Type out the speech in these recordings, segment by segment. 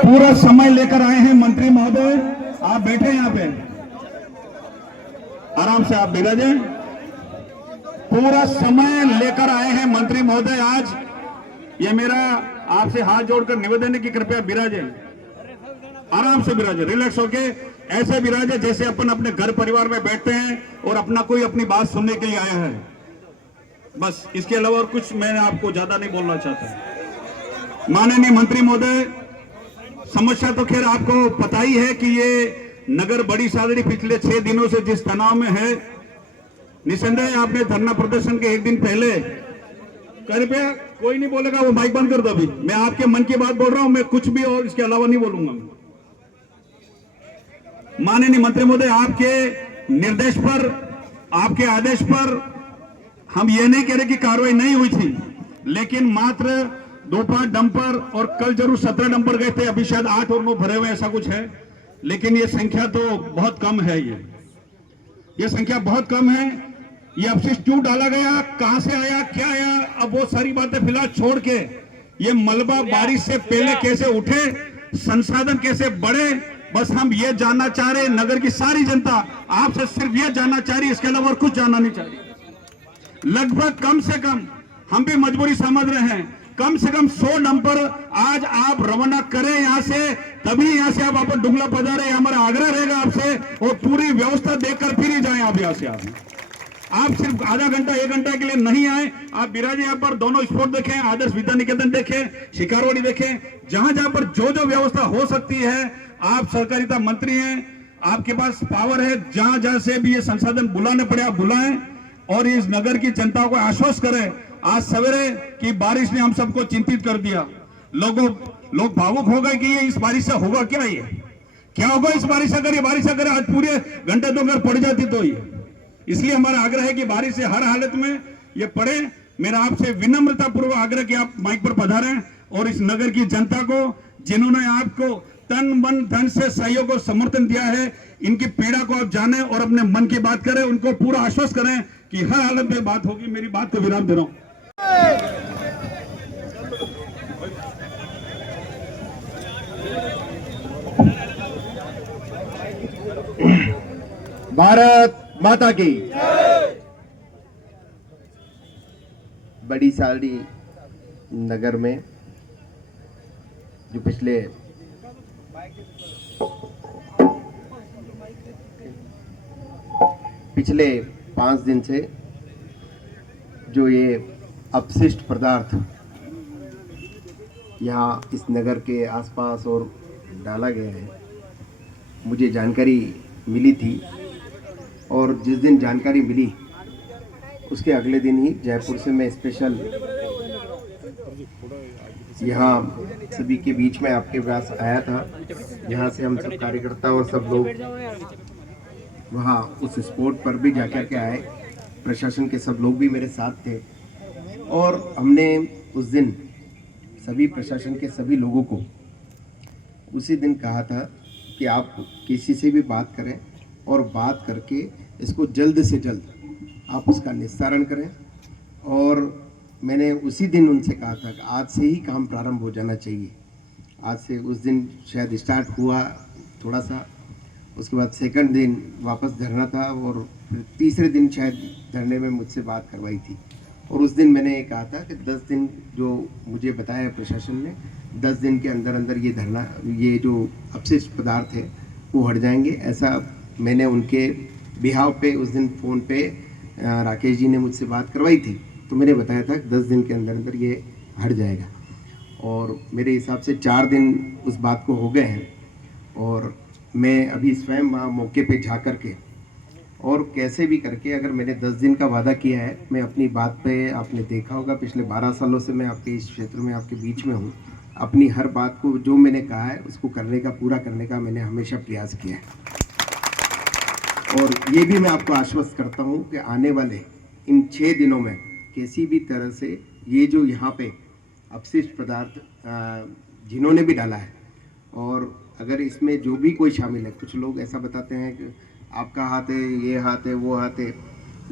पूरा समय लेकर आए हैं मंत्री महोदय। आप बैठे यहाँ पे, आराम से आप बिराजे। पूरा समय लेकर आए हैं मंत्री महोदय आज। ये मेरा आपसे हाथ जोड़कर निवेदन है कि कृपया बिराजे, आराम से बिराजे, रिलैक्स होके ऐसे बिराजे जैसे अपन अपने घर परिवार में बैठते हैं और अपना कोई अपनी बात सुनने के लिए आया है। बस इसके अलावा और कुछ मैं आपको ज्यादा नहीं बोलना चाहता। माननीय मंत्री महोदय, समस्या तो खैर आपको पता ही है कि ये नगर बड़ी सादड़ी पिछले 6 दिनों से जिस तनाव में है, निसंदेह आपने धरना प्रदर्शन के एक दिन पहले, कृपया कोई नहीं बोलेगा, वो माइक बंद कर दो। अभी मैं आपके मन की बात बोल रहा हूं, मैं कुछ भी और इसके अलावा नहीं बोलूंगा। माननीय मंत्री महोदय, आपके निर्देश पर, आपके आदेश पर हम ये नहीं कह रहे कि कार्रवाई नहीं हुई थी, लेकिन मात्र 2-5 डंपर और कल जरूर 17 डंपर गए थे, अभी शायद 8 और 9 भरे हुए ऐसा कुछ है, लेकिन ये संख्या तो बहुत कम है। ये संख्या बहुत कम है। ये अपशिष्ट क्यों डाला गया, कहां से आया, क्या आया, अब वो सारी बातें फिलहाल छोड़ के ये मलबा बारिश से पहले कैसे उठे, संसाधन कैसे बढ़े, बस हम ये जानना चाह रहे हैं। नगर की सारी जनता आपसे सिर्फ ये जानना चाह रही है, इसके अलावा और कुछ जानना नहीं चाह रही। लगभग कम से कम हम भी मजबूरी समझ रहे हैं, कम से कम 100 डंपर आज आप रवाना करें यहाँ से, तभी यहाँ से आप डुंगला पधारे। हमारा आग्रह रहेगा आपसे, और पूरी व्यवस्था देखकर फिर ही जाएं आप यहाँ से। आप सिर्फ आधा घंटा 1 घंटा के लिए नहीं आए, आप बिराजे यहाँ पर, दोनों स्पोर्ट देखें, आदर्श विद्या निकेतन देखें, शिकारवाड़ी देखें, जहां जहां पर जो जो व्यवस्था हो सकती है। आप सहकारिता मंत्री हैं, आपके पास पावर है, जहां जहां से भी ये संसाधन बुलाने पड़े आप बुलाएं, और इस नगर की जनता को आश्वस्त करें। आज सवेरे की बारिश ने हम सबको चिंतित कर दिया। लोग भावुक हो गए कि ये इस बारिश से होगा क्या, ये क्या होगा इस बारिश अगर ये बारिश अगर आज पूरे घंटे 2 घंटे पड़ जाती तो ये। इसलिए हमारा आग्रह है कि बारिश से हर हालत में ये पड़े। मेरा आपसे विनम्रता पूर्वक आग्रह कि आप माइक पर पधारें और इस नगर की जनता को, जिन्होंने आपको तन मन धन से सहयोग और समर्थन दिया है, इनकी पीड़ा को आप जानें और अपने मन की बात करें, उनको पूरा आश्वस्त करें कि हर हालत में बात होगी। मेरी बात को विराम दे रहा हूं। भारत माता की। बड़ी सादड़ी नगर में जो पिछले 5 दिन से जो ये अपशिष्ट पदार्थ यहाँ इस नगर के आसपास और डाला गया है, मुझे जानकारी मिली थी, और जिस दिन जानकारी मिली उसके अगले दिन ही जयपुर से मैं स्पेशल यहाँ सभी के बीच में आपके पास आया था। यहाँ से हम सब कार्यकर्ता और सब लोग वहाँ उस स्पॉट पर भी जाकर के आए, प्रशासन के सब लोग भी मेरे साथ थे, और हमने उस दिन सभी प्रशासन के सभी लोगों को उसी दिन कहा था कि आप किसी से भी बात करें और बात करके इसको जल्द से जल्द आप उसका निस्तारण करें। और मैंने उसी दिन उनसे कहा था कि आज से ही काम प्रारंभ हो जाना चाहिए। आज से उस दिन शायद स्टार्ट हुआ थोड़ा सा, उसके बाद सेकंड दिन वापस धरना था, और फिर तीसरे दिन शायद धरने में मुझसे बात करवाई थी। और उस दिन मैंने ये कहा था कि 10 दिन जो मुझे बताया प्रशासन ने, 10 दिन के अंदर अंदर ये धरना, ये जो अपशिष्ट पदार्थ है वो हट जाएंगे। ऐसा मैंने उनके बिहाव पे उस दिन फ़ोन पे राकेश जी ने मुझसे बात करवाई थी, तो मैंने बताया था कि 10 दिन के अंदर अंदर ये हट जाएगा। और मेरे हिसाब से 4 दिन उस बात को हो गए हैं, और मैं अभी स्वयं वहाँ मौके पे जा कर के और कैसे भी करके, अगर मैंने 10 दिन का वादा किया है, मैं अपनी बात पे, आपने देखा होगा पिछले 12 सालों से मैं आपके इस क्षेत्र में आपके बीच में हूँ, अपनी हर बात को जो मैंने कहा है उसको करने का, पूरा करने का मैंने हमेशा प्रयास किया है। और ये भी मैं आपको आश्वस्त करता हूँ कि आने वाले इन 6 दिनों में किसी भी तरह से ये जो यहाँ पे अपशिष्ट पदार्थ जिन्होंने भी डाला है, और अगर इसमें जो भी कोई शामिल है, कुछ लोग ऐसा बताते हैं कि आपका हाथ है, ये हाथ है, वो हाथ है,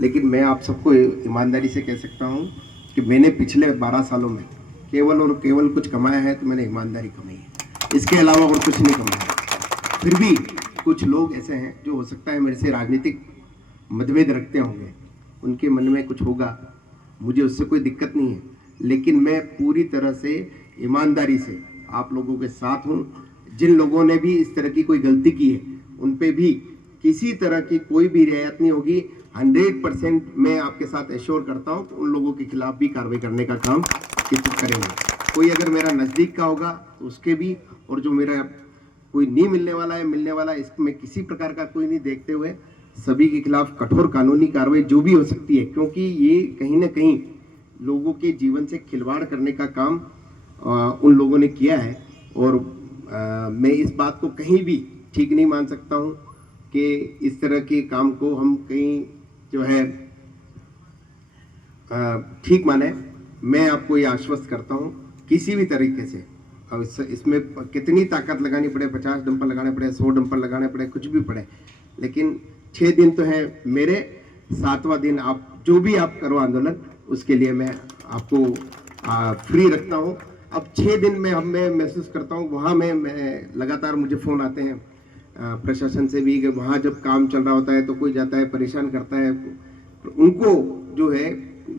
लेकिन मैं आप सबको ईमानदारी से कह सकता हूँ कि मैंने पिछले 12 सालों में केवल और केवल कुछ कमाया है तो मैंने ईमानदारी कमाई है। इसके अलावा और कुछ नहीं कमाया। फिर भी कुछ लोग ऐसे हैं जो हो सकता है मेरे से राजनीतिक मतभेद रखते होंगे, उनके मन में कुछ होगा, मुझे उससे कोई दिक्कत नहीं है, लेकिन मैं पूरी तरह से ईमानदारी से आप लोगों के साथ हूँ। जिन लोगों ने भी इस तरह की कोई गलती की है उन पे भी किसी तरह की कोई भी रियायत नहीं होगी। 100% मैं आपके साथ एश्योर करता हूँ कि उन लोगों के खिलाफ भी कार्रवाई करने का काम करेंगे। कोई अगर मेरा नज़दीक का होगा तो उसके भी, और जो मेरा कोई नहीं मिलने वाला है मिलने वाला है, इसमें किसी प्रकार का कोई नहीं देखते हुए सभी के खिलाफ कठोर कानूनी कार्रवाई जो भी हो सकती है, क्योंकि ये कहीं ना कहीं लोगों के जीवन से खिलवाड़ करने का काम उन लोगों ने किया है। और मैं इस बात को कहीं भी ठीक नहीं मान सकता हूँ कि इस तरह के काम को हम कहीं जो है ठीक माने। मैं आपको ये आश्वस्त करता हूँ किसी भी तरीके से, अब इसमें कितनी ताकत लगानी पड़े, 50 डंपर लगाने पड़े, 100 डंपर लगाने पड़े, कुछ भी पड़े, लेकिन 6 दिन तो है मेरे, 7वां दिन आप जो भी आप करो आंदोलन, उसके लिए मैं आपको फ्री रखता हूँ। अब 6 दिन में मैं महसूस करता हूँ वहाँ मैं लगातार मुझे फ़ोन आते हैं प्रशासन से भी कि वहाँ जब काम चल रहा होता है तो कोई जाता है परेशान करता है, उनको जो है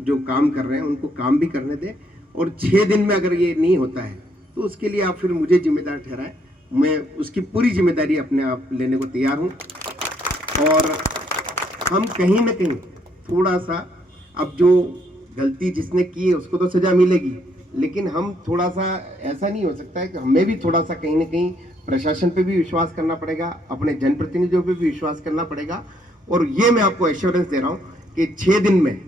जो काम कर रहे हैं उनको काम भी करने दें। और 6 दिन में अगर ये नहीं होता है तो उसके लिए आप फिर मुझे जिम्मेदार ठहराएं, मैं उसकी पूरी जिम्मेदारी अपने आप लेने को तैयार हूँ। और हम कहीं ना कहीं थोड़ा सा, अब जो गलती जिसने की है उसको तो सजा मिलेगी, लेकिन हम थोड़ा सा ऐसा नहीं हो सकता है कि हमें भी थोड़ा सा कहीं ना कहीं प्रशासन पे भी विश्वास करना पड़ेगा, अपने जनप्रतिनिधियों पे भी विश्वास करना पड़ेगा। और ये मैं आपको एश्योरेंस दे रहा हूँ कि 6 दिन में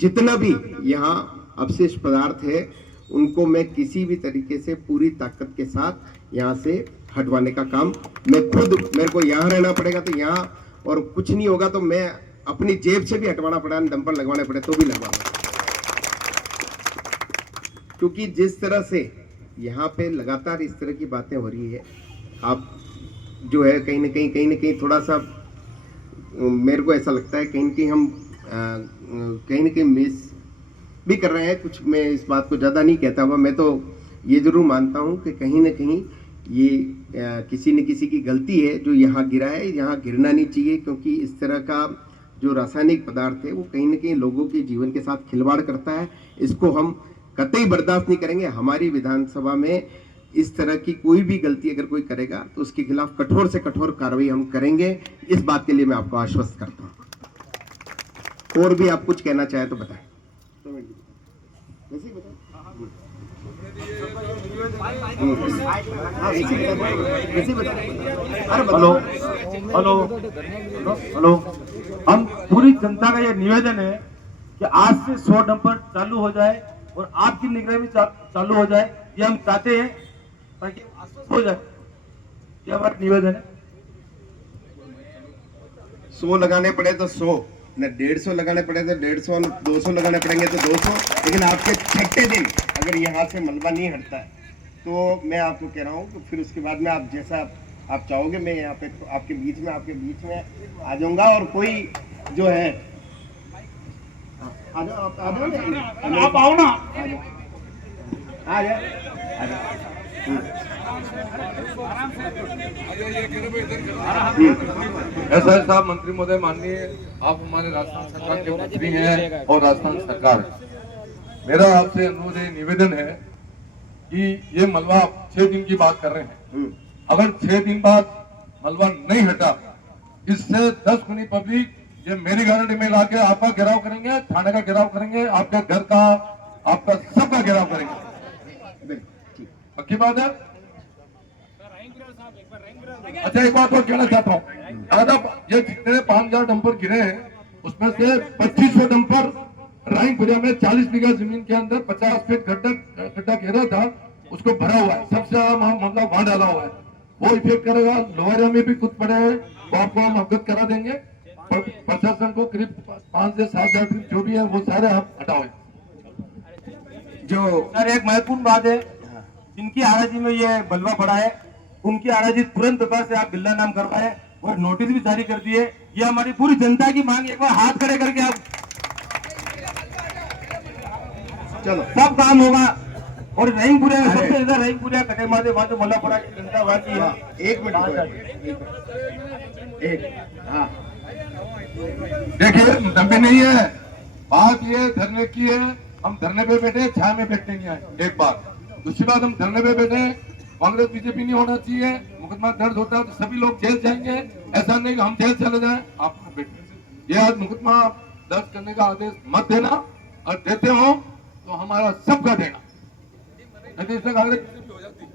जितना भी यहाँ अवशेष पदार्थ है उनको मैं किसी भी तरीके से पूरी ताकत के साथ यहाँ से हटवाने का काम मैं खुद, मेरे को यहाँ रहना पड़ेगा तो यहाँ, और कुछ नहीं होगा तो मैं अपनी जेब से भी हटवाना पड़ा, डंपर लगवाने पड़े तो भी लगवाऊंगा। क्योंकि जिस तरह से यहाँ पे लगातार इस तरह की बातें हो रही है, आप जो है कहीं ना कहीं थोड़ा सा मेरे को ऐसा लगता है कहीं ना कहीं हम कहीं ना कहीं मिस भी कर रहे हैं कुछ। मैं इस बात को ज़्यादा नहीं कहता हुआ, मैं तो ये जरूर मानता हूँ कि कहीं ना कहीं ये किसी न किसी की गलती है जो यहाँ गिरा है, यहाँ गिरना नहीं चाहिए, क्योंकि इस तरह का जो रासायनिक पदार्थ है वो कहीं ना कहीं लोगों के जीवन के साथ खिलवाड़ करता है। इसको हम कतई बर्दाश्त नहीं करेंगे। हमारी विधानसभा में इस तरह की कोई भी गलती अगर कोई करेगा तो उसके खिलाफ कठोर से कठोर कार्रवाई हम करेंगे, इस बात के लिए मैं आपको आश्वस्त करता हूँ। और भी आप कुछ कहना चाहे तो बताएं। वैसे ही बताएं। हेलो हेलो हेलो, हम पूरी जनता का ये निवेदन है कि आज से 100 डंपर चालू हो जाए और आपकी निगरानी में चालू हो जाए, ये हम चाहते हैं ताकि आश्वस्त हो जाए। ये हमारा निवेदन है। 100 लगाने पड़े तो 100, न 150 लगाने पड़े तो 150, 200 लगाने पड़ेंगे तो 200, लेकिन आपके 6ठे दिन अगर यहाँ से मलबा नहीं हटता है तो मैं आपको कह रहा हूँ कि फिर उसके बाद में आप जैसा आप चाहोगे मैं यहाँ पे आपके बीच में आ जाऊँगा। और कोई जो है आप आओ ना, आ जाए। एसआई साहब, मंत्री महोदय, माननीय आप हमारे राजस्थान सरकार के मंत्री हैं और राजस्थान सरकार, मेरा आपसे अनुरोध है, निवेदन है कि ये मलबा 6 दिन की बात कर रहे हैं, अगर 6 दिन बाद मलबा नहीं हटा, इससे 10 गुनी पब्लिक ये मेरी गारंटी में लाके आपका घेराव करेंगे, थाने का घेराव करेंगे, आपके घर का, आपका सबका घेराव करेंगे। पक्की बात है। अच्छा, एक बात और कहना चाहता हूँ, दादा ये जितने 5000 डंपर गिरे हैं उसमें से 2500 डंपर रायपुरा में 40 बीघा जमीन के अंदर 50 फीट गड्ढा घेरा था, उसको भरा हुआ है। सबसे ज्यादा मतलब वहां डाला हुआ है, वो इफेक्ट करेगा। लोहरिया में भी कुछ पड़े हैं तो आपको हम अवगत करा देंगे। प्रशासन को करीब 5 से 7 हजार फीट जो भी है वो सारे आप हटाओ। जो सर एक महत्वपूर्ण बात है, जिनकी आराजी में ये मलबा पड़ा है उनकी आराजी तुरंत प्रकार से आप बिल्ला नाम करवाए और नोटिस भी जारी कर दिए। ये हमारी पूरी जनता की मांग है। एक बार हाथ खड़े करके आप, चलो सब काम होगा। और रहीमपुरा सबसे ज्यादा रहीमपुरा कटेमादे वहाँ जो मल्लापुरा की जनता वहाँ की है। हाँ, एक मिनट हाँ देखिए दम्भी नहीं है, बात ये धरने की है। हम धरने पे बैठे, छाया में बैठने नहीं आए, एक बात। दूसरी बात, हम धरने पे बैठे, कांग्रेस बीजेपी नहीं होना चाहिए। मुकदमा दर्ज होता है तो सभी लोग जेल जाएंगे, ऐसा नहीं कि हम जेल चले जाएं। आप बैठे, ये आज मुकदमा दर्ज करने का आदेश मत देना, और देते हो तो हमारा सबका देना, नहीं तो इससे कांग्रेस बीजेपी हो जाती है।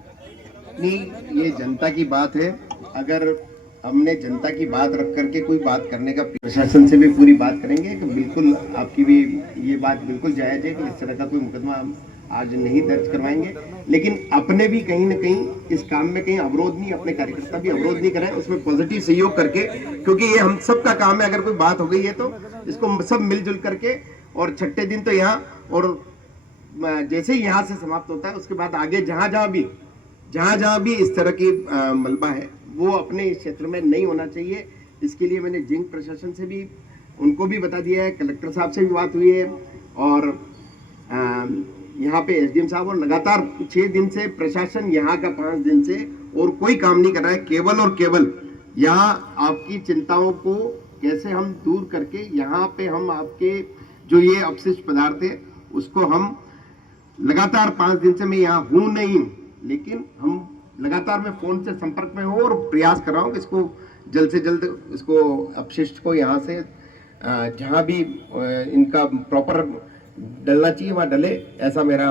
नहीं, ये जनता की बात है। अगर हमने जनता की बात रख करके कोई बात करने का, प्रशासन से भी पूरी बात करेंगे कि बिल्कुल आपकी भी ये बात बिल्कुल जायज है कि इस तरह का कोई मुकदमा हम आज नहीं दर्ज करवाएंगे। लेकिन अपने भी कहीं ना कहीं इस काम में कहीं अवरोध नहीं, अपने कार्यकर्ता भी अवरोध नहीं कराएं, उसमें पॉजिटिव सहयोग करके, क्योंकि ये हम सब का काम है। अगर कोई बात हो गई है तो इसको सब मिलजुल करके, और छठे दिन तो यहाँ, और जैसे ही यहाँ से समाप्त होता है उसके बाद आगे जहाँ जहाँ भी इस तरह की मलबा है वो अपने इस क्षेत्र में नहीं होना चाहिए। इसके लिए मैंने जिंक प्रशासन से भी, उनको भी बता दिया है, कलेक्टर साहब से भी बात हुई है, और यहाँ पे एसडीएम साहब, और लगातार 6 दिन से प्रशासन यहाँ का 5 दिन से और कोई काम नहीं कर रहा है। केवल और केवल यहाँ आपकी चिंताओं को कैसे हम दूर करके, यहाँ पे हम आपके जो ये अपशिष्ट पदार्थ है उसको हम लगातार 5 दिन से मैं यहाँ हूँ नहीं, लेकिन हम लगातार मैं फोन से संपर्क में हूँ और प्रयास कर रहा हूँ कि इसको जल्द से जल्द इसको अपशिष्ट को यहाँ से जहाँ भी इनका प्रॉपर डलना चाहिए वहाँ डले, ऐसा मेरा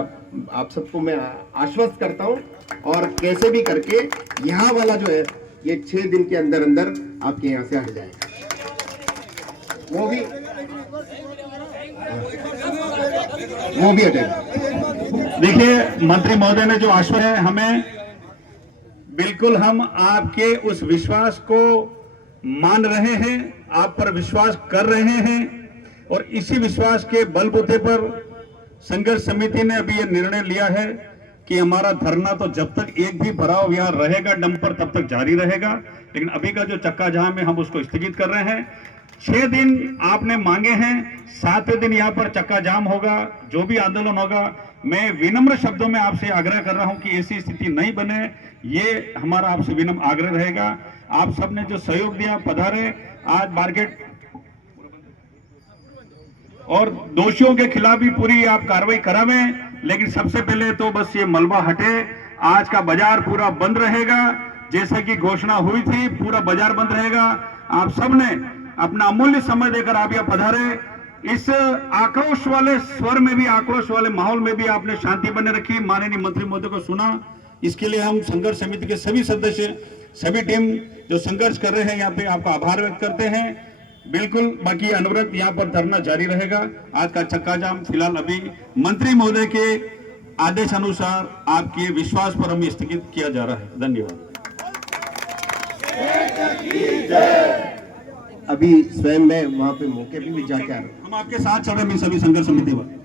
आप सबको मैं आश्वस्त करता हूँ। और कैसे भी करके यहाँ वाला जो है ये 6 दिन के अंदर अंदर आपके यहाँ से हट जाएगा। वो भी हटेगा। देखिए मंत्री महोदय ने जो आश्वासन है हमें, बिल्कुल हम आपके उस विश्वास को मान रहे हैं, आप पर विश्वास कर रहे हैं, और इसी विश्वास के बलबूते पर संघर्ष समिति ने अभी यह निर्णय लिया है कि हमारा धरना तो जब तक एक भी भराव यहाँ रहेगा डंपर तब तक जारी रहेगा। लेकिन अभी का जो चक्का जाम है हम उसको स्थगित कर रहे हैं। 6 दिन आपने मांगे हैं, 7वें दिन यहाँ पर चक्का जाम होगा। जो भी आंदोलन होगा, मैं विनम्र शब्दों में आपसे आग्रह कर रहा हूं कि ऐसी स्थिति नहीं बने, ये हमारा आपसे विनम्र आग्रह रहेगा। आप सबने जो सहयोग दिया, पधारे आज मार्केट, और दोषियों के खिलाफ भी पूरी आप कार्रवाई करावें। लेकिन सबसे पहले तो बस ये मलबा हटे। आज का बाजार पूरा बंद रहेगा, जैसे कि घोषणा हुई थी, पूरा बाजार बंद रहेगा। आप सबने अपना अमूल्य समय देकर आप यहाँ पधारे। इस आक्रोश वाले स्वर में भी, आक्रोश वाले माहौल में भी आपने शांति बने रखी, माननीय मंत्री महोदय को सुना। इसके लिए हम संघर्ष समिति के सभी सदस्य, सभी टीम जो संघर्ष कर रहे हैं यहाँ पे आपका आभार व्यक्त करते हैं। बिल्कुल बाकी अनवरत यहाँ पर धरना जारी रहेगा। आज का चक्का जाम फिलहाल अभी मंत्री महोदय के आदेश अनुसार आपके विश्वास पर हमें स्थगित किया जा रहा है। धन्यवाद। अभी स्वयं मैं वहां पे मौके पे भी जाके आ रहा हूँ। हम आपके साथ चल रहे हैं सभी संघर्ष समिति पर।